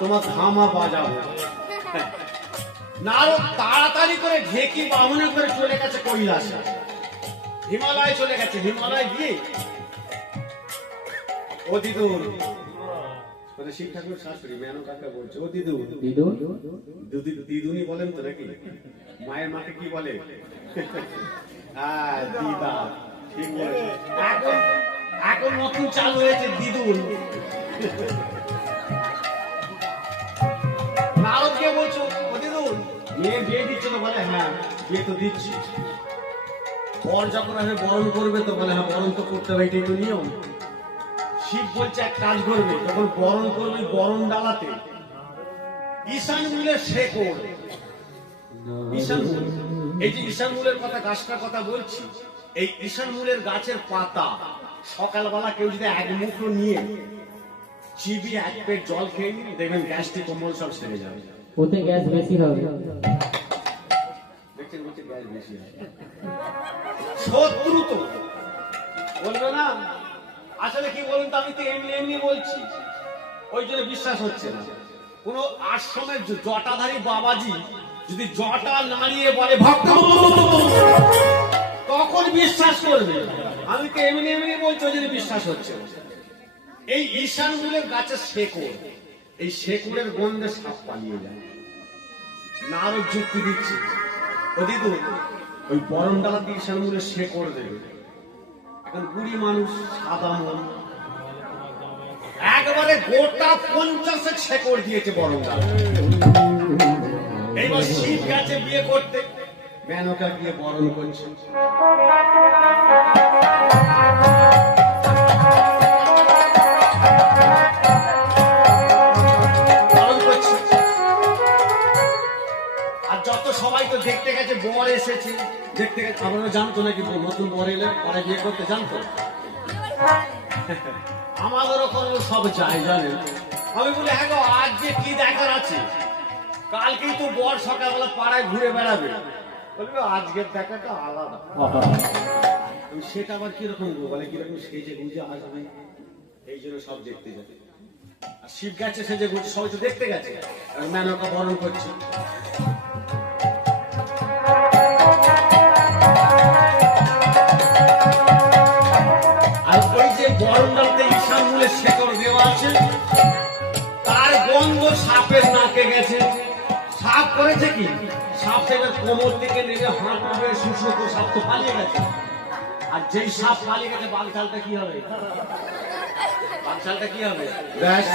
তোমার ধামা বাজাবো। নারদ তাড়াতাড়ি করে ঢেকি বাহনে করে চলে গেছে কৈলাসে, হিমালয়ে চলে গেছে। হিমালয় গিয়ে ও দিদুন, শিব ঠাকুর শাশুড়ি মেনকাকে বলছে, ও দিদুন, দিদুনি বলেন তো নাকি? মায়ের মাকে কি বলে? দিদা, ঠিক বলে। এখন নতুন চালু হয়েছে দিদুন। নারদকে বলছো, ও দিদুন মেয়ে বিয়ে দিচ্ছ তো? বলে হ্যাঁ বিয়ে তো দিচ্ছি। বর যখন আসবে বরণ করবে তো? বলে হ্যাঁ বরণ তো করতে হবে, এটাই তো নিয়ম। শিব বলছে এক কাজ করবে, যখন বরণ করবে বরণ ডালাতে ঈশান মূলের শেকড়, ঈশান মূল, এই যে ঈশান মূলের কথা, গাছটার কথা বলছি, এই ঈশান মূলের গাছের পাতা সকালবেলা কেউ যদি এক মুঠো নিয়ে চিবি এক পেট জল খেয়ে নিন, দেখবেন গ্যাস্ট্রিক অম্বল সব সেরে যাবে। ওতে গ্যাস বেশি হবে, দেখছেন বলছে গ্যাস বেশি হবে। শত্রু তো বলবে না। আসলে কি বলুন তো, আমি তো এমনি এমনি বলছি, ওই জন্য বিশ্বাস হচ্ছে না। কোন আশ্রমের জটাধারী বাবাজি যদি জটা নাড়িয়ে বলে ভক্ত, তখন বিশ্বাস করবে। আমি তো এমনি এমনি বলছি, ওই জন্য বিশ্বাস হচ্ছে না। এই ঈশান মূলের গাছের শেকড়, এই শেকড়ের গন্ধে সাপ পালিয়ে যায়। নারদ যুক্তি দিচ্ছে, ও দিদু ওই বরণ ডালাতে ঈশান মূলের শেকড় দেবে। এখন বুড়ি মানুষ, সাদা মন, একবারে গোটা 50 শেকড় দিয়েছে বরণ ডালা। এইবার শিব গাছে বিয়ে করতে, মেনকা গিয়ে বরণ করছে। সবাই তো দেখতে গেছে, বর এসেছে, দেখতে গেছে। আপনারা জানতো নাকি নতুন বর এলে পরে বিয়ে করতে? জানতো? আমাদেরও কোনো সব চাই, জানেন। আমি বলি হ্যাঁ গো, আজ যে কি দেখার আছে? কালকেই তো বর সকালবেলা পাড়ায় ঘুরে বেড়াবে। বলবে আজকের দেখাটা আলাদা। সেটা আবার কিরকম? বলে কিরকম সেজে গুজে আসবে, এই জন্য সব দেখতে যাবে। আর শিব গেছে সেজে গুজে, সবাই তো দেখতে গেছে, মেনকা বরণ করছে। আর ওই যে বরণডালতে ঈশান মূলের শেকড় দেওয়া আছে, তার গন্ধ সাপের নাকে গেছে। সাপ করেছে কি, সাপ এবার কোমর থেকে নেমে হাঁটু হয়ে শুশুকো, সাপ তো পালিয়ে গেছে। আর যেই সাপ পালিয়ে গেছে, বাগছালটা কি হবে? বাগছালটা কি হবে? ব্যাস।